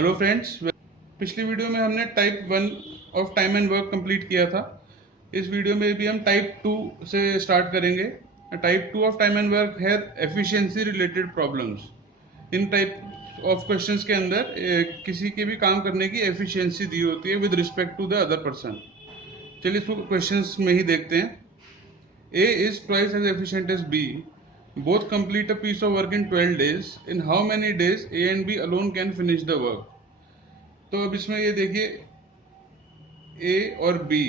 Hello friends, पिछली video में हमने type 1 of time and work complete किया था। इस वीडियो में भी हम टाइप 2 से स्टार्ट करेंगे। Type 2 of time and work है एफिशिएंसी रिलेटेड प्रॉब्लम्स। इन टाइप ऑफ क्वेश्चंस के अंदर किसी के भी काम करने की एफिशिएंसी दी होती है with respect to the other person. चलिए इसको क्वेश्चंस में ही देखते हैं। A is twice as efficient as B. Both complete a piece of work in 12 days. In how many days A and B alone can finish the work? तो अब इसमें ये देखिए, ए और बी,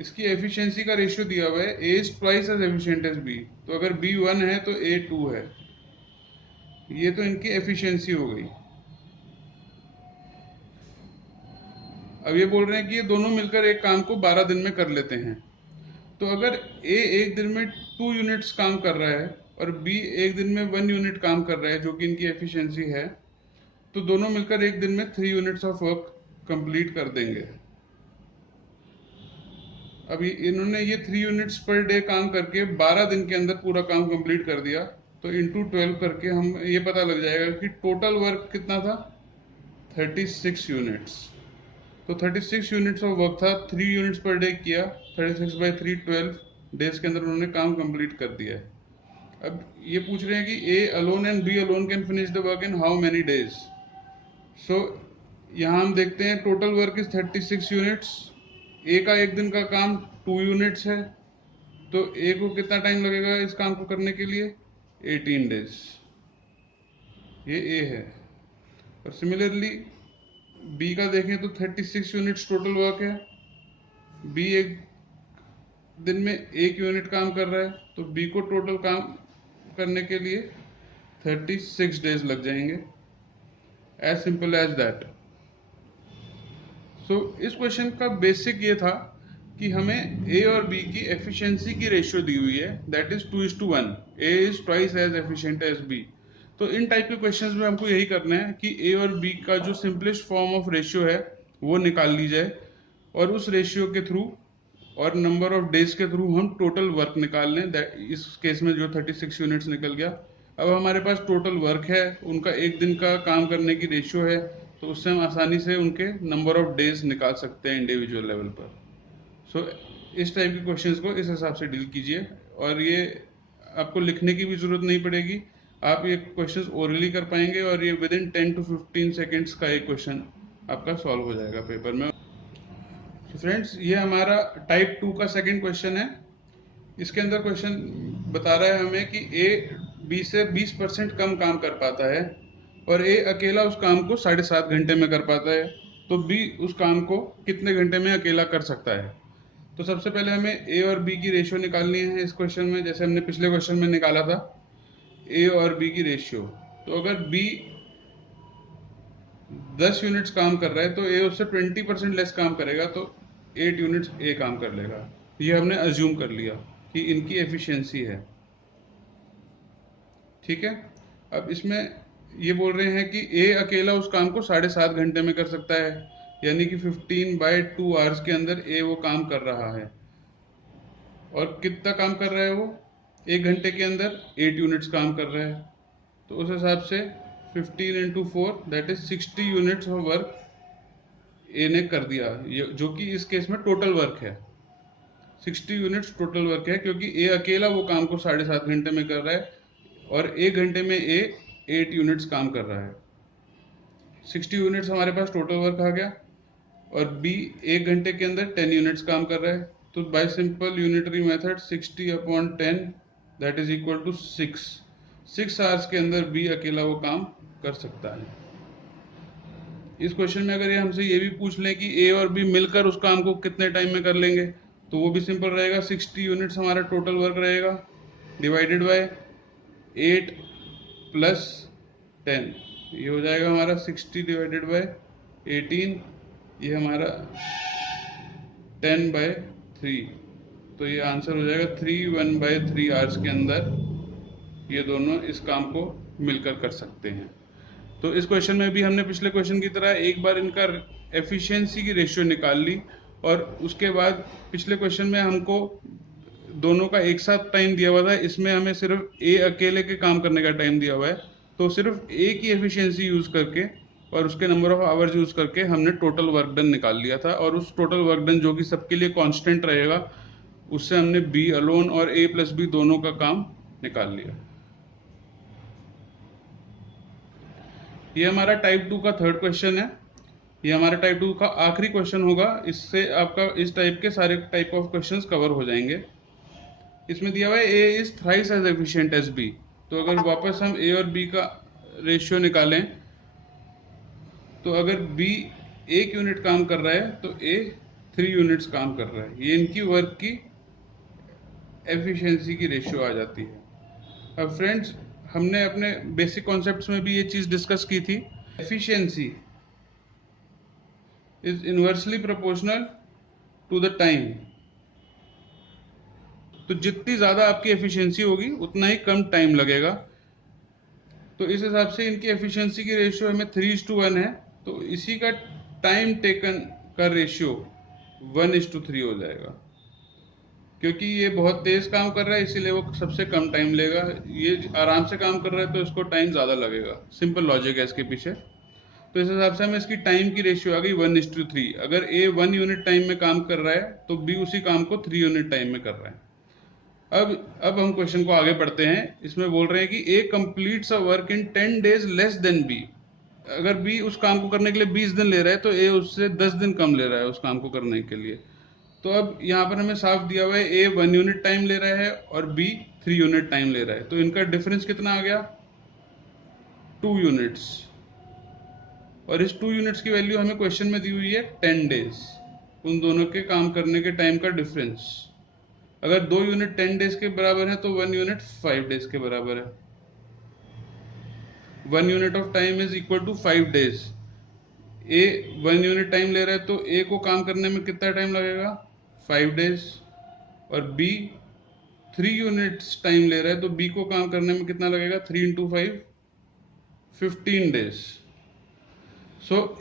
इसकी एफिशिएंसी का रेशियो दिया हुआ है। A is twice as efficient as B, तो अगर बी 1 है तो ए 2 है। ये तो इनकी एफिशिएंसी हो गई। अब ये बोल रहे हैं कि ये दोनों मिलकर एक काम को 12 दिन में कर लेते हैं। तो अगर ए एक दिन में 2 यूनिट्स काम कर रहा है और बी एक दिन में 1 यूनिट काम कर रहा है, जो कि इनकी एफिशिएंसी है, तो दोनों मिलकर एक दिन में 3 यूनिट्स ऑफ वर्क कंप्लीट कर देंगे। अभी इन्होंने ये 3 यूनिट्स पर डे काम करके 12 दिन के अंदर पूरा काम कंप्लीट कर दिया। तो इंटू 12 करके हम ये पता लग जाएगा कि टोटल वर्क कितना था, 36 यूनिट्स। तो 36 यूनिट्स ऑफ वर्क था, 3 यूनिट्स पर डे किया, 36/3 12 डेज के अंदर उन्होंने काम कंप्लीट कर दिया है। अब ये पूछ रहे हैं कि A alone and B alone can finish the work in how many days. So यहाँ हम देखते हैं total work is 36 units. A का एक दिन का काम 2 यूनिट्स है, तो ए को कितना टाइम लगेगा इस काम को करने के लिए, 18 डेज। ये ए है। और सिमिलरली बी का देखें तो 36 यूनिट्स टोटल वर्क है। बी एक दिन में 1 यूनिट काम कर रहा है, तो बी को टोटल काम करने के लिए 36 डेज लग जाएंगे। As simple as that. So इस क्वेश्चन का बेसिक ये था कि हमें ए और बी की एफिशिएंसी की रेशियो दी हुई है, that is 2:1। A is twice as efficient as B. तो इन टाइप के क्वेश्चंस में हमको यही करना है कि ए और बी का जो सिंपलेस्ट फॉर्म ऑफ रेशियो है वो निकाल ली जाए, और उस रेशियो के थ्रू और नंबर ऑफ डेज के थ्रू हम टोटल वर्क निकाल लें। इस केस में जो 36 यूनिट्स निकल गया। अब हमारे पास टोटल वर्क है, उनका एक दिन का काम करने की रेशियो है, तो उससे हम आसानी से उनके नंबर ऑफ डेज निकाल सकते हैं इंडिविजुअल लेवल पर। सो इस टाइप के क्वेश्चंस को इस हिसाब से डील कीजिए, और ये आपको लिखने की भी जरूरत नहीं पड़ेगी। आप ये क्वेश्चंस ओरली कर पाएंगे, और ये विद इन 10 to 15 सेकेंड्स का एक क्वेश्चन आपका सॉल्व हो जाएगा पेपर में। तो फ्रेंड्स, ये हमारा टाइप 2 का सेकंड क्वेश्चन है। इसके अंदर क्वेश्चन बता रहा है हमें कि ए बी से 20% कम काम कर पाता है, और ए अकेला उस काम को 7.5 घंटे में कर पाता है। तो बी उस काम को कितने घंटे में अकेला कर सकता है। तो सबसे पहले हमें ए और बी की रेशियो निकालनी है इस क्वेश्चन में, जैसे हमने पिछले क्वेश्चन में निकाला था ए और बी की रेशियो। तो अगर बी 10 यूनिट्स काम कर रहा है, तो ए उससे 20% लेस काम करेगा, तो 8 यूनिट्स ए काम कर लेगा। ये हमने अज्यूम कर लिया कि इनकी एफिशिएंसी है। ठीक है। अब इसमें ये बोल रहे हैं कि ए अकेला उस काम को 7.5 घंटे में कर सकता है, यानी कि 15/2 आवर्स के अंदर ए वो काम कर रहा है। और कितना काम कर रहा है वो, 1 घंटे के अंदर 8 यूनिट्स काम कर रहा है। तो उस हिसाब से 15 into 4 that is 60 units of work A ने कर दिया, जो कि इस केस में टोटल वर्क है। 60 यूनिट्स टोटल वर्क है, क्योंकि ए अकेला वो काम को 7.5 घंटे में कर रहा है, और 1 घंटे में ए 8 यूनिट्स काम कर रहा है। 60 यूनिट्स हमारे पास टोटल वर्क आ गया, और बी 1 घंटे के अंदर 10 यूनिट्स काम कर रहा है। तो by simple unitary method 60/10 that is equal to 6 hours के अंदर बी अकेला वो काम कर सकता है। इस क्वेश्चन में अगर ये हमसे ये भी पूछ लें कि ए और बी मिलकर उस काम को कितने टाइम में कर लेंगे, तो वो भी सिंपल रहेगा। 60 यूनिट्स हमारा टोटल वर्क रहेगा, डिवाइडेड बाय 8 प्लस 10, ये हो जाएगा हमारा 60 डिवाइडेड बाय 18, ये हमारा 10/3। तो ये आंसर हो जाएगा 3 आवर्स के अंदर ये दोनों इस काम को मिलकर कर सकते हैं। तो इस क्वेश्चन में भी हमने पिछले क्वेश्चन की तरह एक बार इनका एफिशिएंसी की रेशियो निकाल ली, और उसके बाद पिछले क्वेश्चन में हमको दोनों का एक साथ टाइम दिया हुआ था, इसमें हमें सिर्फ ए अकेले के काम करने का टाइम दिया हुआ है। तो सिर्फ ए की एफिशिएंसी यूज करके और उसके नंबर ऑफ आवर्स यूज करके हमने टोटल वर्क डन निकाल लिया था, और उस टोटल वर्क डन जो कि सबके लिए कांस्टेंट रहेगा, उससे हमने बी अलोन और ए प्लस बी दोनों का काम निकाल लिया। ये हमारा टाइप 2 का थर्ड क्वेश्चन है। ये हमारा टाइप 2 का आखिरी क्वेश्चन होगा। इससे आपका इस टाइप के सारे टाइप ऑफ क्वेश्चंस कवर हो जाएंगे। इसमें दिया हुआ है A is thrice as efficient as B. तो अगर वापस हम ए और बी का रेशियो निकालें, तो अगर बी 1 यूनिट काम कर रहा है तो ए 3 यूनिट्स काम कर रहा है। ये इनकी वर्क की एफिशिएंसी की रेशियो आ जाती है। अब फ्रेंड्स, हमने अपने बेसिक कॉन्सेप्ट्स में भी ये चीज़ डिस्कस की थी। Efficiency is inversely proportional to the time. तो जितनी ज़्यादा आपकी एफिशिएंसी होगी उतना ही कम टाइम लगेगा। तो इस हिसाब से इनकी एफिशिएंसी की रेशियो हमें 3:1 है। तो इसी का टाइम टेकन का रेशियो 1:3 हो जाएगा। क्योंकि ये बहुत तेज काम कर रहा है इसीलिए वो सबसे कम टाइम लेगा। ये आराम से काम कर रहा है तो इसको टाइम ज़्यादा लगेगा। सिंपल लॉजिक है इसके पीछे। तो इस हिसाब से हमें इसकी टाइम की रेशियो आ गई 1:3। अगर ए 1 यूनिट टाइम में काम कर रहा है तो बी उसी काम को 3 यूनिट टाइम में कर रहा है। अब हम क्वेश्चन को आगे पढ़ते हैं। इसमें बोल रहे हैं कि A completes a work in 10 days less than B. अगर बी उस काम को करने के लिए 20 दिन ले रहा है तो ए उससे 10 दिन कम ले रहा है उस काम को करने के लिए। तो अब यहाँ पर हमें साफ दिया हुआ है ए 1 यूनिट टाइम ले रहा है और बी 3 यूनिट टाइम ले रहा है। तो इनका डिफरेंस कितना आ गया? 2 यूनिट्स। और इस 2 यूनिट्स की वैल्यू हमें क्वेश्चन में दी हुई है 10 डेज। उन दोनों के काम करने के टाइम का डिफरेंस। अगर 2 यूनिट 10 डेज के बराबर है तो 1 यूनिट 5 डेज के बराबर है। 1 unit of time is equal to 5 days. A 1 unit time ले रहा है तो ए को काम करने में कितना टाइम लगेगा? 5 डेज। और बी 3 यूनिट्स टाइम ले रहा है तो बी को काम करने में कितना लगेगा? 3 × 5 15 डेज।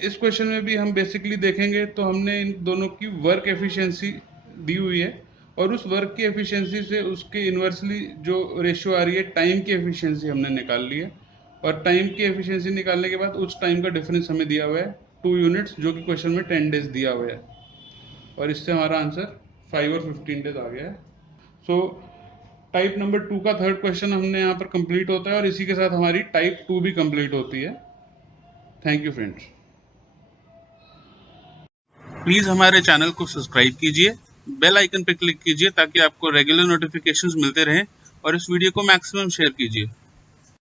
इस क्वेश्चन में भी हम बेसिकली देखेंगे तो हमने इन दोनों की वर्क एफिशिएंसी दी हुई है, और उस वर्क की एफिशिएंसी से उसके इन्वर्सली जो रेशियो आ रही है टाइम की एफिशिएंसी हमने निकाल ली है। और टाइम की एफिशिएंसी निकालने के बाद उस टाइम का डिफरेंस हमें दिया हुआ है 2 यूनिट्स, जो कि क्वेश्चन में 10 डेज दिया हुआ है। और इससे हमारा आंसर 5 और 15 डेज आ गया है। सो टाइप नंबर 2 का थर्ड क्वेश्चन हमने यहाँ पर कंप्लीट होता है, और इसी के साथ हमारी टाइप 2 भी कंप्लीट होती है। Thank you friends. प्लीज़ हमारे चैनल को सब्सक्राइब कीजिए, बेल आइकन पर क्लिक कीजिए ताकि आपको रेगुलर नोटिफिकेशंस मिलते रहें, और इस वीडियो को मैक्सिमम शेयर कीजिए।